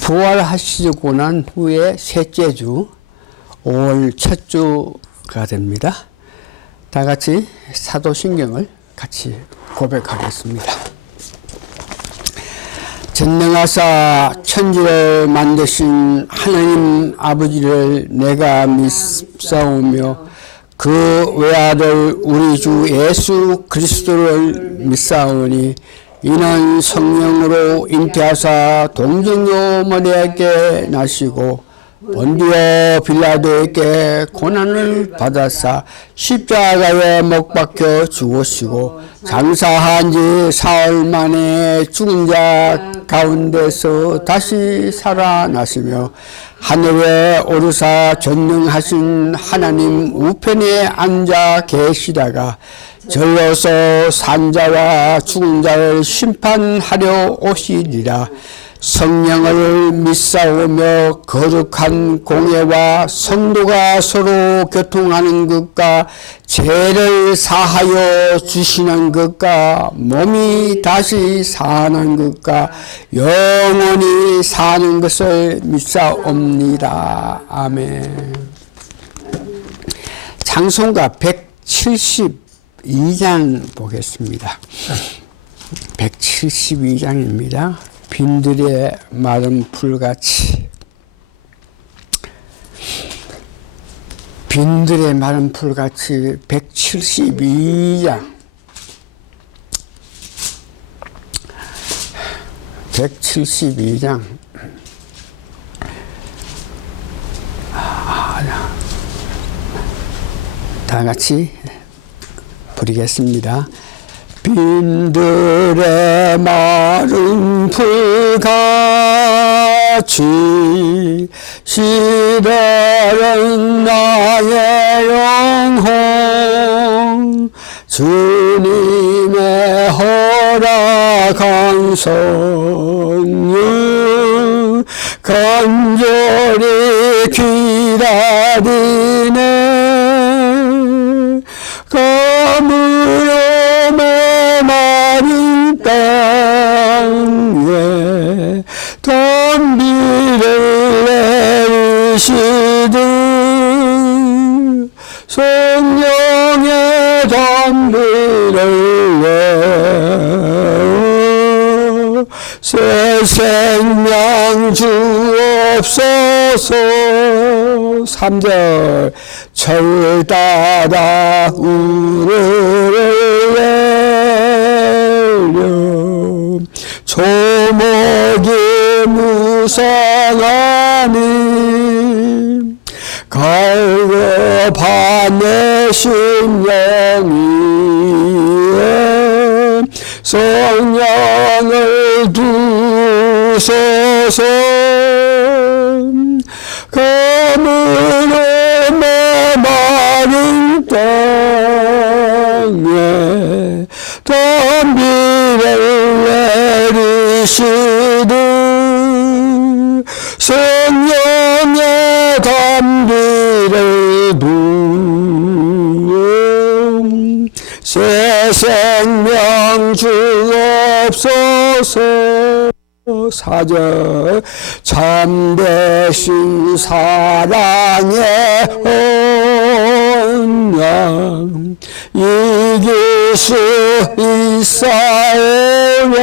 부활하시고 난 후에 셋째 주, 5월 첫 주가 됩니다. 다 같이 사도신경을 같이 고백하겠습니다. 전능하사 천지를 만드신 하나님 아버지를 내가 믿사오며 그 외아들 우리 주 예수 그리스도를 믿사오니 이는 성령으로 잉태하사 동정녀 머리에게 나시고 본디오 빌라도에게 고난을 받아사 십자가에 못 박혀 죽으시고 장사한 지 사흘 만에 죽은 자 가운데서 다시 살아나시며 하늘에 오르사 전능하신 하나님 우편에 앉아 계시다가 절로서 산자와 죽은 자를 심판하려 오시리라. 성령을 믿사오며 거룩한 공예와 성도가 서로 교통하는 것과 죄를 사하여 주시는 것과 몸이 다시 사는 것과 영원히 사는 것을 믿사옵니다. 아멘. 찬송가 172장 보겠습니다. 172장입니다. 빈들의 마른 풀같이. 빈들의 마른 풀같이 172장. 172장. 다 같이 부르겠습니다. 빈들의 마른 풀같이 시들은 나의 영혼 주님의 허락한 성령 간절히 기다리네. 가물어 메마른 땅에 단비를 내리시듯 성령의 단비를 내어 새 생명 주옵소서. 3절 철 따라 우르르 내려 조목이 무성하니 갈급한 내 심령이 성령을 두소서. 가물어 메마른 땅에 단비를 내리시듯 성령의 단비를 부음 새 생명 주옵소서. 4절 참되신 사랑의 언약 이길 수 있사오면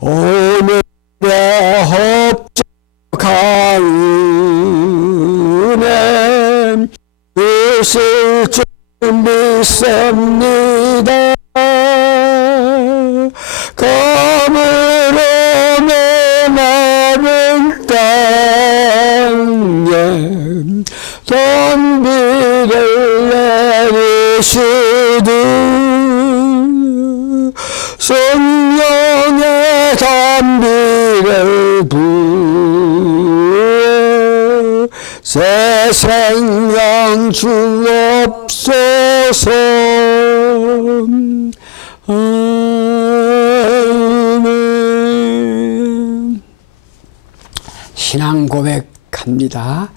오늘의 흡족한 은혜 있을 줄 믿습니다. 가물어 메마른 땅에 단비를 내리시듯 성령의 단비를 부어 새 생명 주옵소서. 신앙 고백합니다.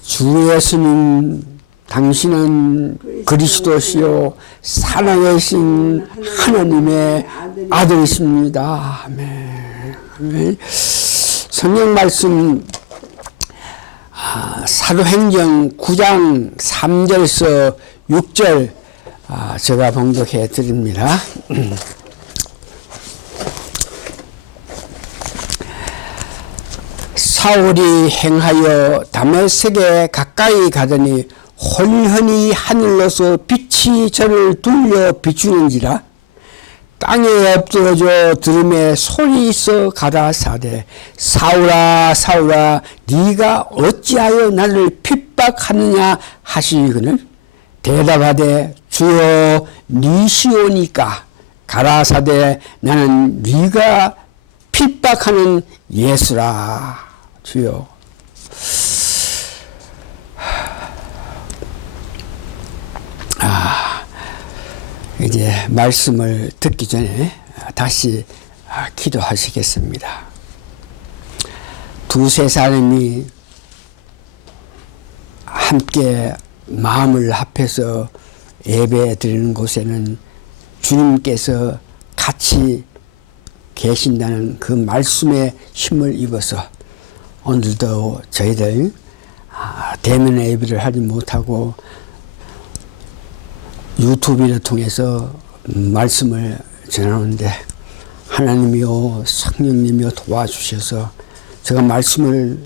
주 예수님 당신은 그리스도시요 살아계신 하나님의 아들이십니다. 아멘. 아멘. 성경 말씀 사도행전 9장 3절에서 6절 제가 봉독해 드립니다. 사울이 행하여 다메섹에 가까이 가더니 홀현히 하늘로서 빛이 저를 둘러 비추는지라 땅에 엎드러져 들음에 소리 있어 가라사대 사울아 사울아 네가 어찌하여 나를 핍박하느냐 하시거늘 대답하되 주여 니시오니까 가라사대 나는 네가 핍박하는 예수라. 주여. 이제 말씀을 듣기 전에 다시 기도하시겠습니다. 두세 사람이 함께 마음을 합해서 예배 드리는 곳에는 주님께서 같이 계신다는 그 말씀에 힘을 입어서 오늘도 저희들 대면 예배를 하지 못하고 유튜브를 통해서 말씀을 전하는데 하나님이요 성령님이요 도와주셔서 제가 말씀을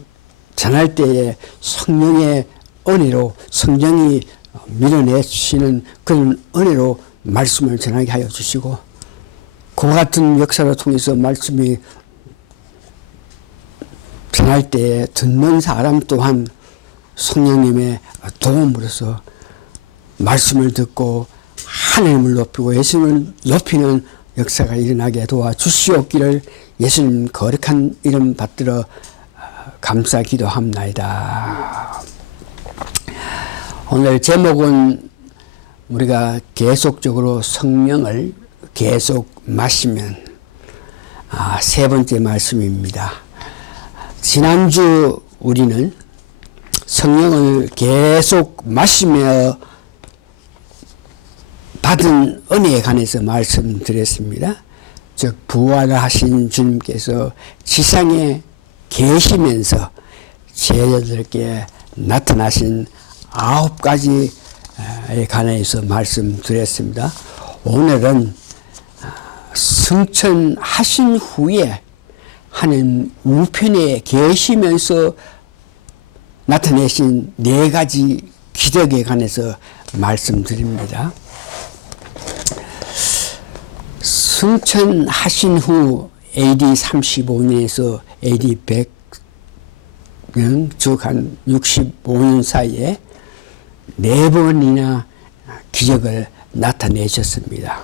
전할 때에 성령의 은혜로 성령이 밀어내시는 그런 은혜로 말씀을 전하게 하여 주시고 그와 같은 역사를 통해서 말씀이 전할 때에 듣는 사람 또한 성령님의 도움으로서 말씀을 듣고 하나님을 높이고 예수님을 높이는 역사가 일어나게 도와주시옵기를 예수님 거룩한 이름 받들어 감사 기도합나이다. 오늘 제목은 우리가 계속적으로 성령을 계속 마시면 세 번째 말씀입니다. 지난주 우리는 성령을 계속 마시며 받은 은혜에 관해서 말씀드렸습니다. 즉 부활하신 주님께서 지상에 계시면서 제자들께 나타나신 9가지에 관해서 말씀드렸습니다. 오늘은 승천하신 후에 하나님 우편에 계시면서 나타내신 4가지 기적에 관해서 말씀드립니다. 승천하신 후 AD 35년에서 AD 100년, 즉 한 65년 사이에 4번이나 기적을 나타내셨습니다.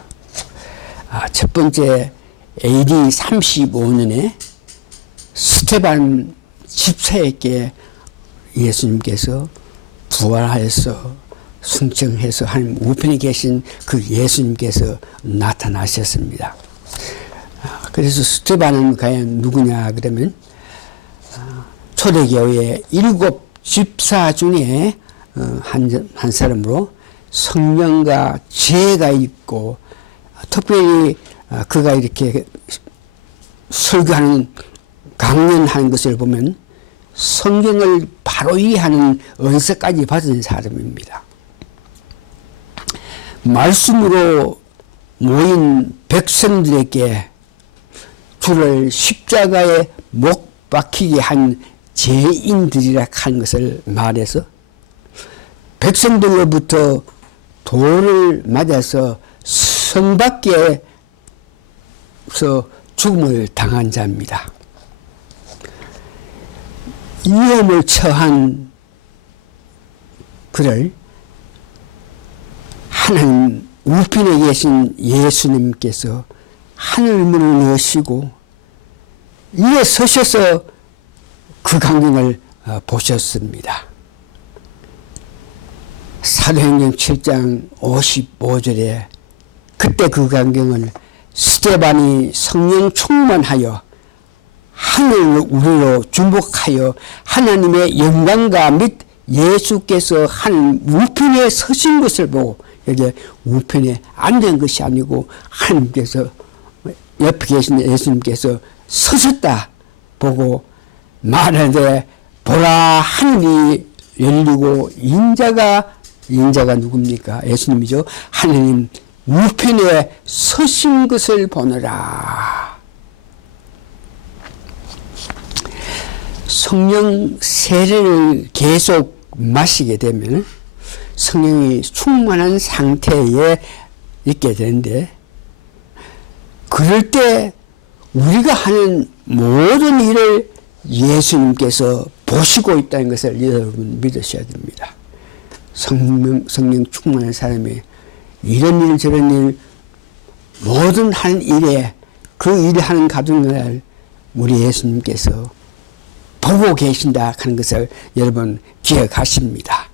첫 번째 AD 35년에 스테반 집사에게 예수님께서 부활하여서 승천해서 하나님 우편에 계신 그 예수님께서 나타나셨습니다. 그래서 스테반은 과연 누구냐 그러면 초대교회의 7 집사 중에 한 사람으로 성령과 지혜가 있고 특별히 그가 이렇게 설교하는 강연하는 것을 보면 성경을 바로 이해하는 은사까지 받은 사람입니다. 말씀으로 모인 백성들에게 주를 십자가에 못 박히게 한 죄인들이라 하는 것을 말해서 백성들로부터 돌을 맞아서 성 밖에서 죽음을 당한 자입니다. 위험을 처한 그를 하나님 우편에 계신 예수님께서 하늘문을 여시고 위에 서셔서 그 광경을 보셨습니다. 사도행전 7장 55절에 그때 그 광경을 스테반이 성령 충만하여 하늘 우리로 주목하여 하나님의 영광과 및 예수께서 한 우편에 서신 것을 보고, 여기 우편에 앉은 것이 아니고 하나님께서 옆에 계신 예수님께서 서셨다 보고 말하되, 보라 하늘이 열리고 인자가 누굽니까? 예수님이죠. 하느님 우편에 서신 것을 보느라. 성령 세례를 계속 마시게 되면 성령이 충만한 상태에 있게 되는데, 그럴 때 우리가 하는 모든 일을 예수님께서 보시고 있다는 것을 여러분 믿으셔야 됩니다. 성령 충만한 사람이 이런 일 저런 일 모든 하는 일에, 그 일을 하는 가정을 우리 예수님께서 보고 계신다 하는 것을 여러분 기억하십니다.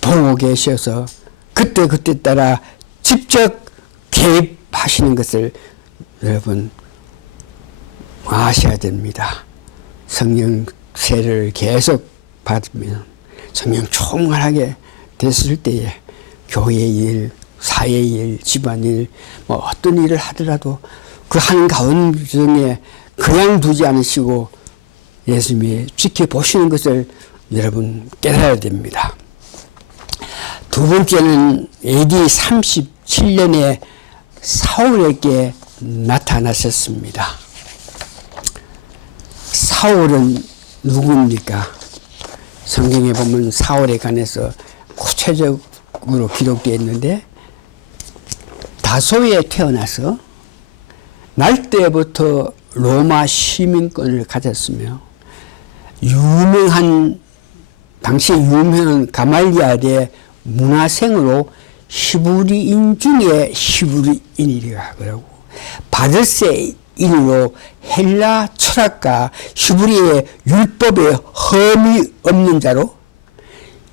보고 계셔서 그때 따라 직접 개입하시는 것을 여러분 아셔야 됩니다. 성령 세례를 계속 받으면 성령 충만하게 됐을 때에 교회의 일, 사회의 일, 집안일, 뭐 어떤 일을 하더라도 그 한 가운데 그냥 두지 않으시고 예수님이 지켜보시는 것을 여러분 깨달아야 됩니다. 두 번째는 AD 37년에 사울에게 나타나셨습니다. 사울은 누굽니까? 성경에 보면 사울에 관해서 구체적으로 기록되어 있는데, 다소에 태어나서 날 때부터 로마 시민권을 가졌으며 당시 유명한 가말리알의 문화생으로 히브리인 중에 히브리인이라 그러고, 바르세인으로 헬라 철학과 히브리의 율법에 흠이 없는 자로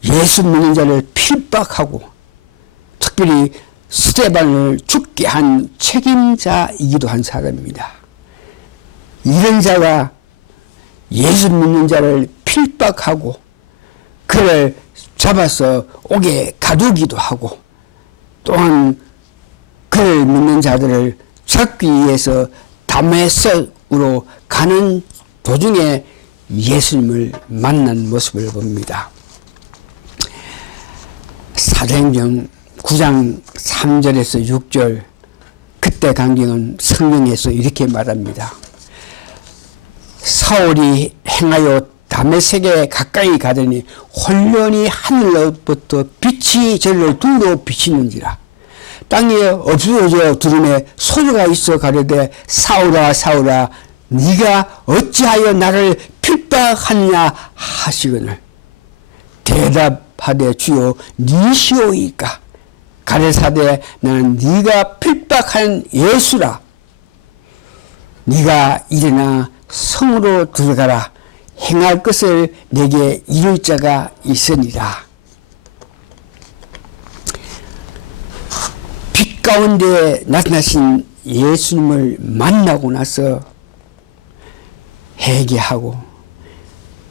예수 믿는 자를 필박하고 특별히 스데반을 죽게 한 책임자이기도 한 사람입니다. 이런 자가 예수 믿는 자를 필박하고 그를 잡아서 옥에 가두기도 하고, 또한 그를 믿는 자들을 잡기 위해서 다메섹으로 가는 도중에 예수님을 만난 모습을 봅니다. 사도행전 9장 3절에서 6절, 그때 강경은 성경에서 이렇게 말합니다. 사울이 행하여 다메섹에 가까이 가더니 홀련히 하늘로부터 빛이 저를 둘러 비치는지라. 땅에 엎드러져 들음에 소리가 있어 가로되, 사울아 사울아 네가 어찌하여 나를 필박하느냐 하시거늘, 대답하되 주여 니시오이까. 가라사대 나는 네가 필박한 예수라. 네가 일어나 성으로 들어가라. 행할 것을 내게 이룰 자가 있으니라. 빛 가운데 나타나신 예수님을 만나고 나서 회개하고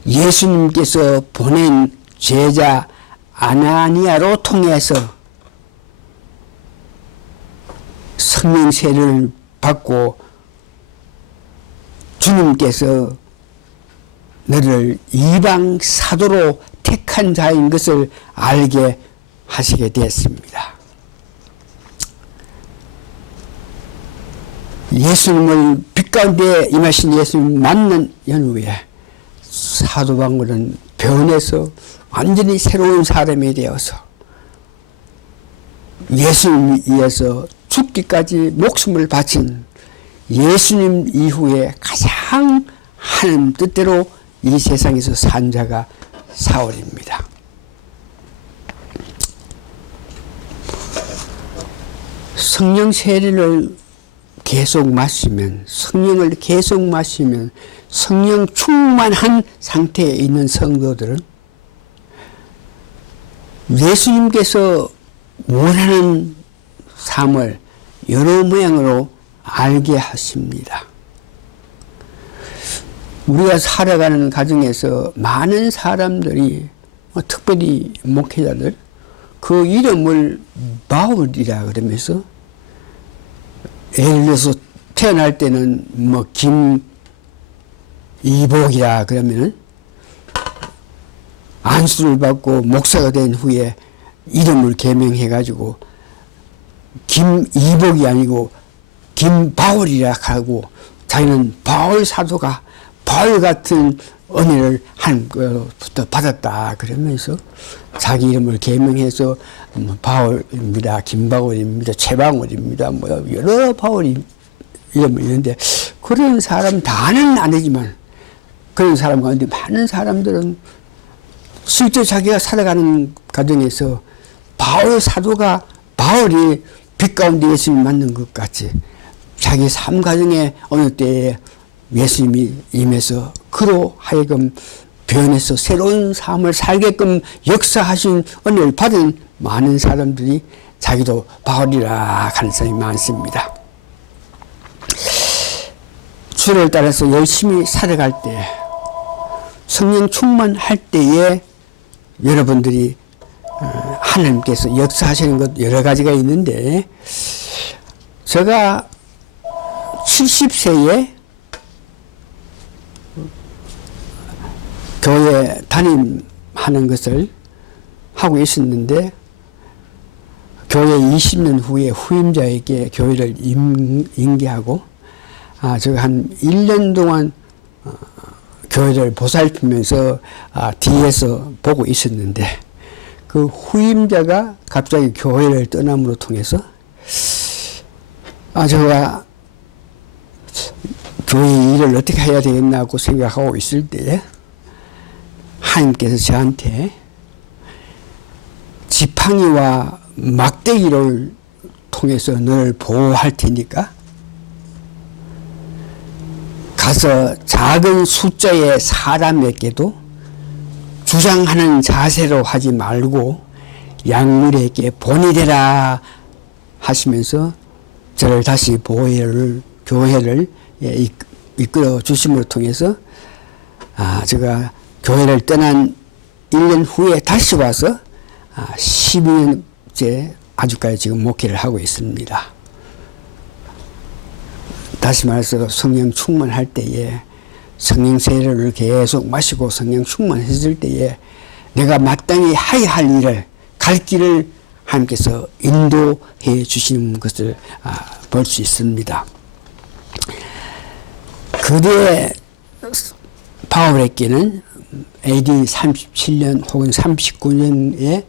예수님께서 보낸 제자 아나니아로 통해서 성령 세례를 받고 주님께서 너를 이방 사도로 택한 자인 것을 알게 하시게 되었습니다. 예수님을 빛 가운데 임하신 예수님을 만난 연후에 사도 바울은 변해서 완전히 새로운 사람이 되어서 예수님 위해서 죽기까지 목숨을 바친 예수님 이후에 가장 하나님 뜻대로 이 세상에서 산 자가 사울입니다. 성령 세례를 계속 마시면, 성령을 계속 마시면 성령 충만한 상태에 있는 성도들은 예수님께서 원하는 삶을 여러 모양으로 알게 하십니다. 우리가 살아가는 가정에서 많은 사람들이 특별히 목회자들 그 이름을 바울이라 그러면서 예를 들어서 태어날 때는 뭐 김이복이라 그러면은 안수를 받고 목사가 된 후에 이름을 개명해 가지고 김이복이 아니고 김바울이라 하고 자기는 바울 사도가 바울 같은 은혜를 하나님부터 받았다 그러면서 자기 이름을 개명해서 바울입니다, 김바울입니다, 최방울입니다, 뭐 여러 바울이 이름이 있는데 그런 사람 다는 아니지만 그런 사람 가운데 많은 사람들은 실제 자기가 살아가는 과정에서 바울 사도가 바울이 빛 가운데 예수님을 만난 것 같이 자기 삶 과정에 어느 때에 예수님이 임해서 그로 하여금 변해서 새로운 삶을 살게끔 역사하신 은혜를 받은 많은 사람들이 자기도 바울이라 하는 사람이 많습니다. 주를 따라서 열심히 살아갈 때 성령 충만할 때에 여러분들이 하나님께서 역사하시는 것 여러 가지가 있는데 제가 70세에 교회 담임하는 것을 하고 있었는데 교회 20년 후에 후임자에게 교회를 임기하고 제가 한 1년 동안 교회를 보살피면서 뒤에서 보고 있었는데 그 후임자가 갑자기 교회를 떠남으로 통해서 제가 교회 일을 어떻게 해야 되겠나고 생각하고 있을 때에 하나님께서 저한테 지팡이와 막대기를 통해서 너를 보호할 테니까 가서 작은 숫자의 사람에게도 주장하는 자세로 하지 말고 양물에게 본이 되라 하시면서 저를 다시 교회를 이끌어 주심을 통해서 제가 교회를 떠난 1년 후에 다시 와서 12년째 아주까지 지금 목회를 하고 있습니다. 다시 말해서 성령 충만할 때에 성령 세례를 계속 마시고 성령 충만했을 때에 내가 마땅히 해야 할 일을 갈 길을 하나님께서 인도해 주시는 것을 볼 수 있습니다. 그때 바울에게는 AD 37년 혹은 39년에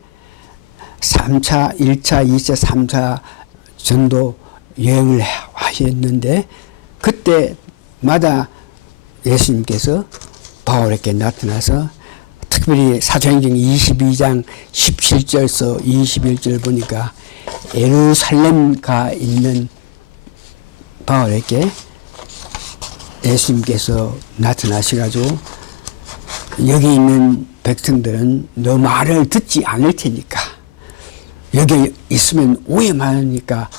3차, 1차, 2차, 3차 전도 여행을 하셨는데 그때마다 예수님께서 바울에게 나타나서 특별히 사도행전 22장 17절서 21절 보니까 예루살렘 가 있는 바울에게 예수님께서 나타나셔가지고 여기 있는 백성들은 너 말을 듣지 않을 테니까 여기 있으면 오해 많으니까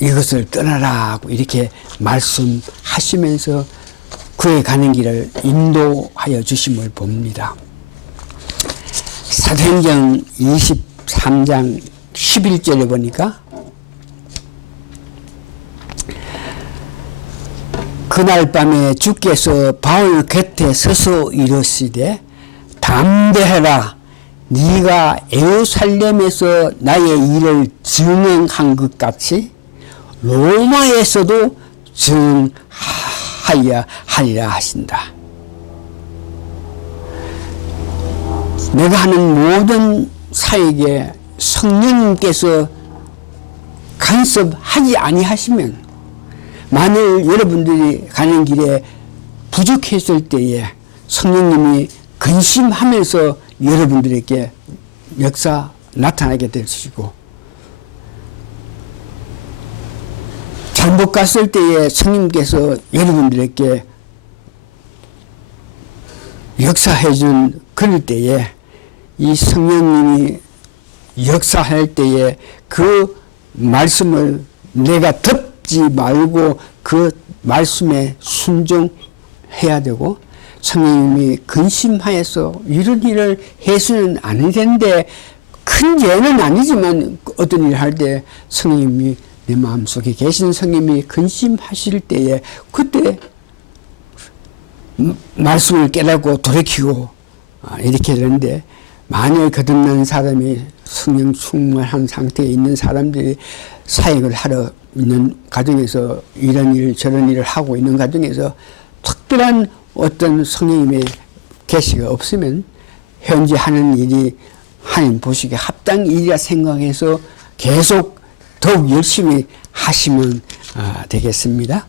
이것을 떠나라고 이렇게 말씀하시면서 그의 가는 길을 인도하여 주심을 봅니다. 사도행전 23장 11절에 보니까 그날 밤에 주께서 바울 곁에 서서 이르시되 담대하라 네가 예루살렘에서 나의 일을 증언한 것 같이 로마에서도 증언하여야 하리라 하신다. 내가 하는 모든 사역에 성령님께서 간섭하지 아니하시면 만일 여러분들이 가는 길에 부족했을 때에 성령님이 근심하면서 여러분들에게 역사 나타나게 되시고 잘못 갔을 때에 성령님께서 여러분들에게 역사해 준 그럴 때에 이 성령님이 역사할 때에 그 말씀을 내가 듣지 말고 그 말씀에 순종해야 되고 성령님이 근심하여서 이런 일을 해서는 안 되는데, 큰 죄는 아니지만 어떤 일을 할 때 성령님이 내 마음속에 계신 성령님이 근심하실 때에 그때 말씀을 깨닫고 돌이키고 이렇게 되는데, 만일 거듭난 사람이 성령 충만한 상태에 있는 사람들이 사역을 하러 있는 과정에서 이런 일 저런 일을 하고 있는 과정에서 특별한 어떤 성령님의 계시가 없으면 현재 하는 일이 하나님 보시기에 합당 일이라 생각해서 계속 더욱 열심히 하시면 되겠습니다.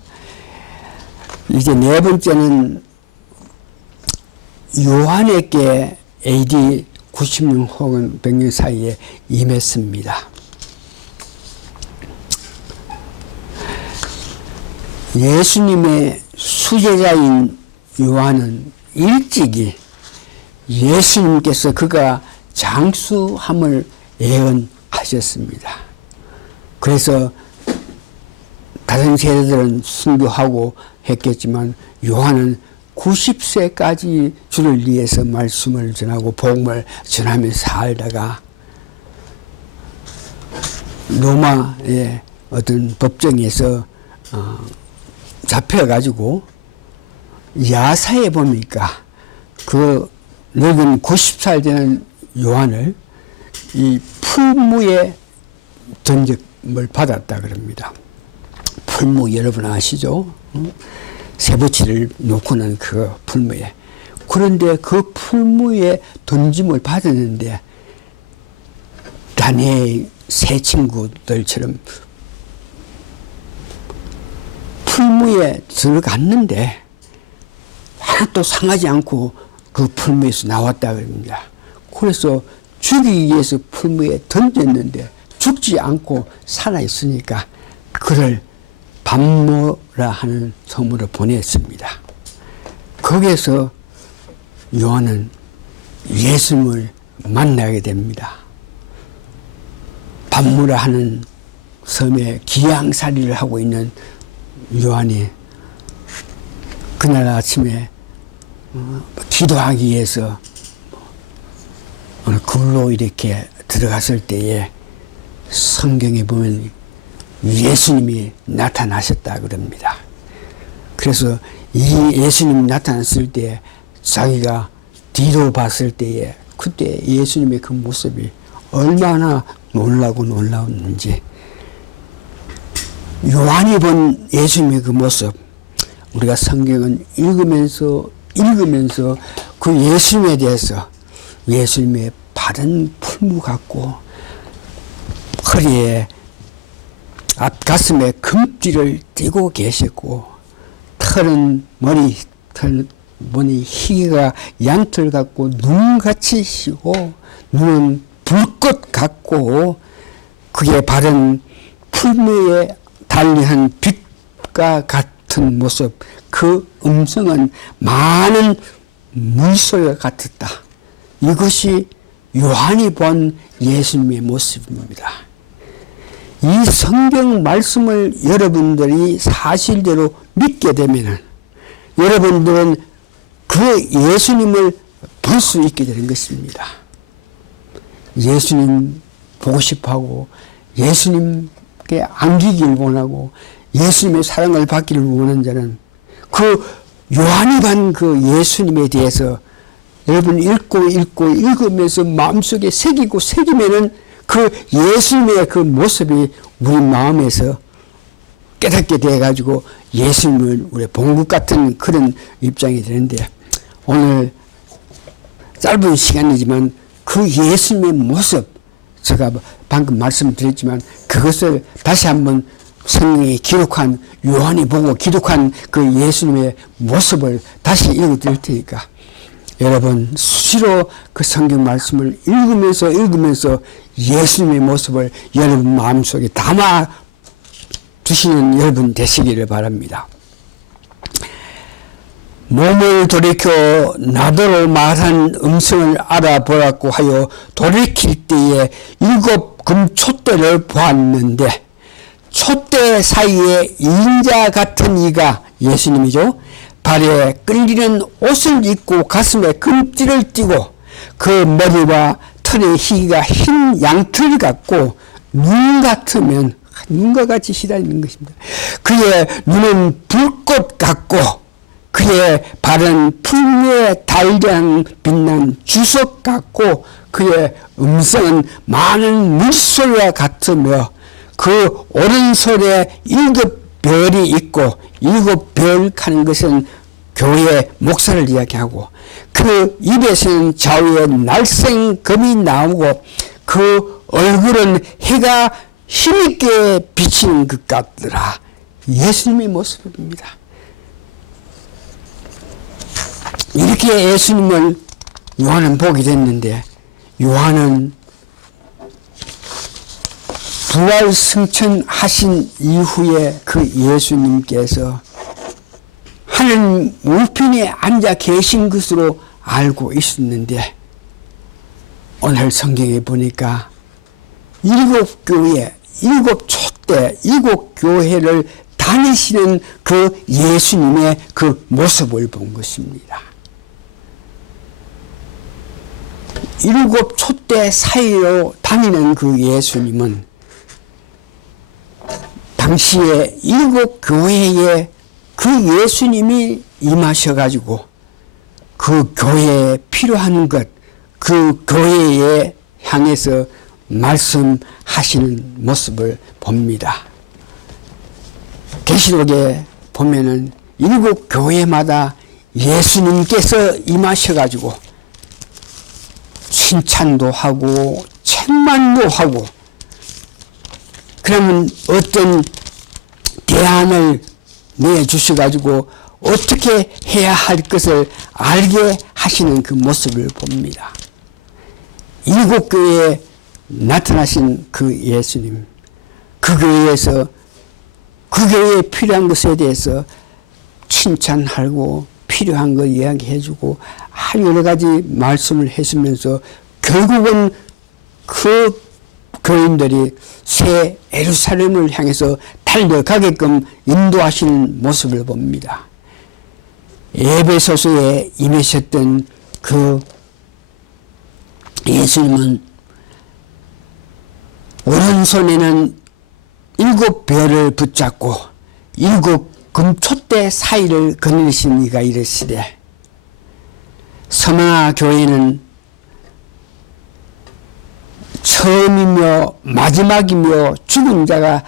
이제 네 번째는 요한에게 AD 90년 혹은 100년 사이에 임했습니다. 예수님의 수제자인 요한은 일찍이 예수님께서 그가 장수함을 예언하셨습니다. 그래서 다른 세대들은 순교하고 했겠지만 요한은 90세까지 주를 위해서 말씀을 전하고 복음을 전하면서 살다가 로마의 어떤 법정에서 잡혀가지고 야사에 보니까 그 늙은 90살 되는 요한을 이 풀무에 던짐을 받았다 그럽니다. 풀무 여러분 아시죠? 세부치를 놓고는 그 풀무에. 그런데 그 풀무에 던짐을 받았는데 다니엘 세 친구들처럼 풀무에 들어갔는데 하나도 상하지 않고 그 풀무에서 나왔다 그럽니다. 그래서 죽이기 위해서 풀무에 던졌는데 죽지 않고 살아있으니까 그를 밤모라 하는 섬으로 보냈습니다. 거기에서 요한은 예수님을 만나게 됩니다. 밤모라 하는 섬에 기양살이를 하고 있는 요한이 그날 아침에 기도하기 위해서 굴로 이렇게 들어갔을 때에 성경에 보면 예수님이 나타나셨다 그럽니다. 그래서 이 예수님이 나타났을 때 자기가 뒤로 봤을 때에 그때 예수님의 그 모습이 얼마나 놀라고 놀라웠는지, 요한이 본 예수님의 그 모습, 우리가 성경은 읽으면서 그 예수님에 대해서 예수님의 바른 풀무 같고 허리에 앞가슴에 금띠를 띠고 계셨고 털은 머리 희가 양털 같고 눈같이 시고 눈은 불꽃 같고 그게 바른 풀무에 달리한 빛과 같은 모습, 그 음성은 많은 물소리와 같았다. 이것이 요한이 본 예수님의 모습입니다. 이 성경 말씀을 여러분들이 사실대로 믿게 되면 여러분들은 그 예수님을 볼 수 있게 되는 것입니다. 예수님 보고 싶어하고 예수님께 안기기를 원하고 예수님의 사랑을 받기를 원하는 자는 그 요한이 본 그 예수님에 대해서 여러분 읽으면서 마음속에 새기면은 그 예수님의 그 모습이 우리 마음에서 깨닫게 돼가지고 예수님을 우리 본 것 같은 그런 입장이 되는데, 오늘 짧은 시간이지만 그 예수님의 모습, 제가 방금 말씀드렸지만 그것을 다시 한번 성경에 기록한, 요한이 보고 기록한 그 예수님의 모습을 다시 읽어드릴 테니까 여러분 수시로 그 성경 말씀을 읽으면서 예수님의 모습을 여러분 마음속에 담아 두시는 여러분 되시기를 바랍니다. 몸을 돌이켜 나더러 말한 음성을 알아보라고 하여 돌이킬 때에 7 금촛대를 보았는데 촛대 사이에 인자 같은 이가, 예수님이죠, 발에 끌리는 옷을 입고 가슴에 금띠를 띠고 그 머리와 털의 희가 흰 양털 같고 눈 같으면 눈과 같이 시달리는 것입니다. 그의 눈은 불꽃 같고 그의 발은 풀무에 달장 빛난 주석 같고 그의 음성은 많은 물소리와 같으며 그 오른손에 7별이 있고 7별 하는 것은 교회 목사를 이야기하고 그 입에서는 좌우에 날쌘 금이 나오고 그 얼굴은 해가 힘있게 비치는 것 같더라. 예수님의 모습입니다. 이렇게 예수님을 요한은 보게 됐는데 요한은 부활 승천하신 이후에 그 예수님께서 하늘 우편에 앉아 계신 것으로 알고 있었는데 오늘 성경에 보니까 7교회, 7촛대, 7교회를 다니시는 그 예수님의 그 모습을 본 것입니다. 7촛대 사이로 다니는 그 예수님은 당시에 7교회에 그 예수님이 임하셔가지고 그 교회에 필요한 것, 그 교회에 향해서 말씀하시는 모습을 봅니다. 계시록에 보면은 7교회마다 예수님께서 임하셔가지고 칭찬도 하고 책망도 하고 그러면 어떤 대안을 내주셔가지고 어떻게 해야 할 것을 알게 하시는 그 모습을 봅니다. 7교회에 나타나신 그 예수님, 그 교회에서 그 교회에 필요한 것에 대해서 칭찬하고 필요한 거 이야기해주고 여러 가지 말씀을 해주면서 결국은 그 교인들이 새 예루살렘을 향해서 달려가게끔 인도하시는 모습을 봅니다. 에베소서에 임하셨던 그 예수님은 오른손에는 7별을 붙잡고 7 금촛대 사이를 거느리신 이가 이르시되 서머나 교회는 처음이며 마지막이며 죽은 자가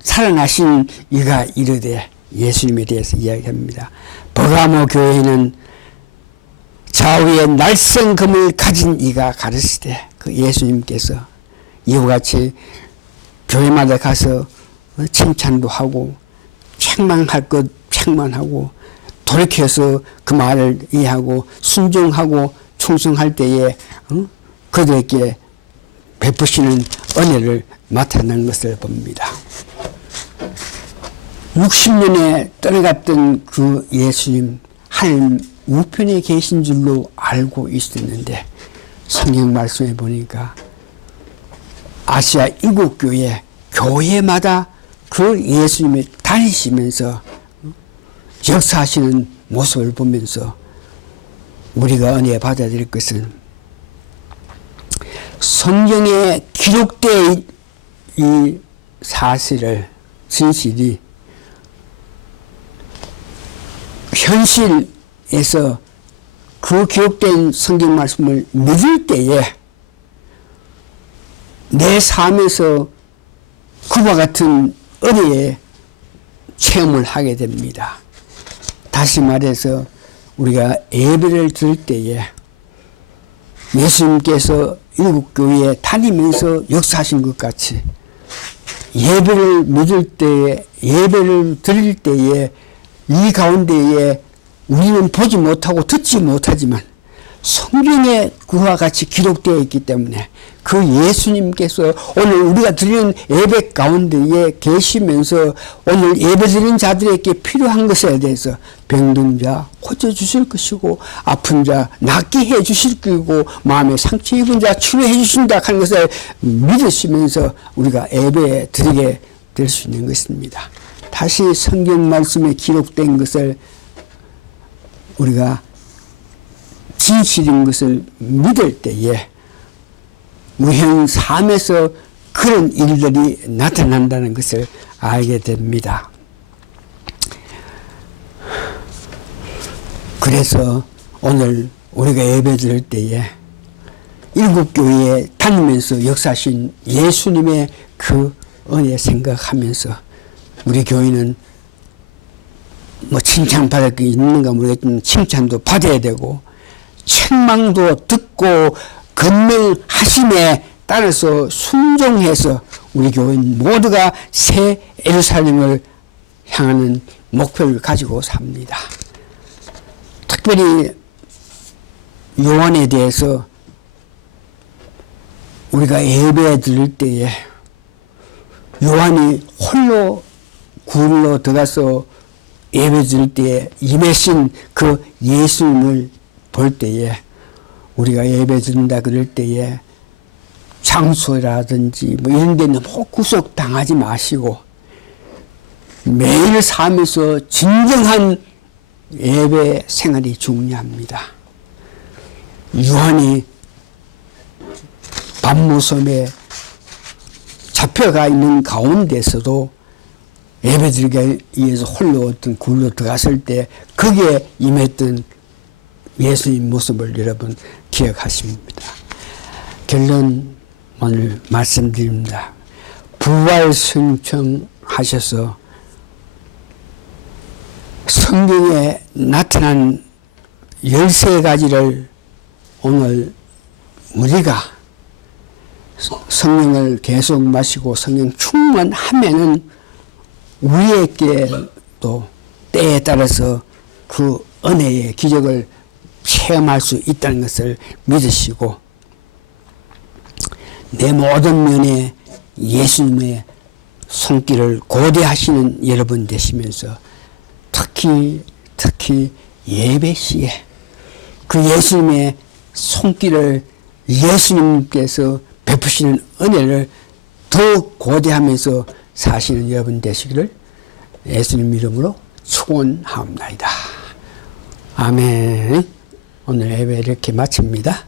살아나신 이가 이르되 예수님에 대해서 이야기합니다. 버가모 교회는 좌우에 날쌘 금을 가진 이가 가르치되 그 예수님께서 이와 같이 교회마다 가서 칭찬도 하고 책망할 것 책망하고 돌이켜서 그 말을 이해하고 순종하고 충성할 때에 그들에게 베푸시는 은혜를 나타낸 것을 봅니다. 60년에 떠나갔던 그 예수님 하늘 우편에 계신 줄로 알고 있었는데 성경 말씀에 보니까 아시아 7교회 교회마다 그 예수님이 다니시면서 역사하시는 모습을 보면서 우리가 은혜 받아야 될 것은 성경에 기록된 이 사실을 진실이 현실에서 그 기록된 성경 말씀을 믿을 때에 내 삶에서 그와 같은 은혜의 체험을 하게 됩니다. 다시 말해서 우리가 예배를 드릴 때에 예수님께서 7교회에 다니면서 역사하신 것 같이 예배를 믿을 때에 예배를 드릴 때에 이 가운데에 우리는 보지 못하고 듣지 못하지만 성경에 그와 같이 기록되어 있기 때문에 그 예수님께서 오늘 우리가 드리는 예배 가운데에 계시면서 오늘 예배 드리는 자들에게 필요한 것에 대해서 병든 자 고쳐주실 것이고 아픈 자 낫게 해주실 것이고 마음에 상처 입은 자 치료해 주신다 하는 것을 믿으시면서 우리가 예배 드리게 될 수 있는 것입니다. 다시 성경 말씀에 기록된 것을 우리가 진실인 것을 믿을 때에 우리 현 삶에서 그런 일들이 나타난다는 것을 알게 됩니다. 그래서 오늘 우리가 예배 드릴 때에 일곱 교회에 다니면서 역사하신 예수님의 그 은혜 생각하면서 우리 교회는 뭐 칭찬받을 게 있는가 모르겠지만 칭찬도 받아야 되고 책망도 듣고 건명하심에 따라서 순종해서 우리 교인 모두가 새 예루살렘을 향하는 목표를 가지고 삽니다. 특별히 요한에 대해서 우리가 예배 드릴 때에 요한이 홀로 굴로 들어가서 예배 드릴 때에 임하신 그 예수님을 볼 때에 우리가 예배 드린다 그럴 때에 장소라든지 뭐 이런 데 너무 구속당하지 마시고 매일 삶에서 진정한 예배 생활이 중요합니다. 요한이 밤무섬에 잡혀가 있는 가운데서도 예배드리기 위해서 홀로 어떤 굴로 들어갔을 때 거기에 임했던 예수님 모습을 여러분 기억하십니다. 결론 오늘 말씀드립니다. 부활 승천하셔서 성경에 나타난 13가지를 오늘 우리가 성령을 계속 마시고 성령 충만하면은 우리에게도 때에 따라서 그 은혜의 기적을 체험할 수 있다는 것을 믿으시고 내 모든 면에 예수님의 손길을 고대하시는 여러분 되시면서 특히 예배 시에 그 예수님의 손길을 예수님께서 베푸시는 은혜를 더욱 고대하면서 사시는 여러분 되시기를 예수님 이름으로 축원하옵나이다. 아멘. 오늘 예배 이렇게 마칩니다.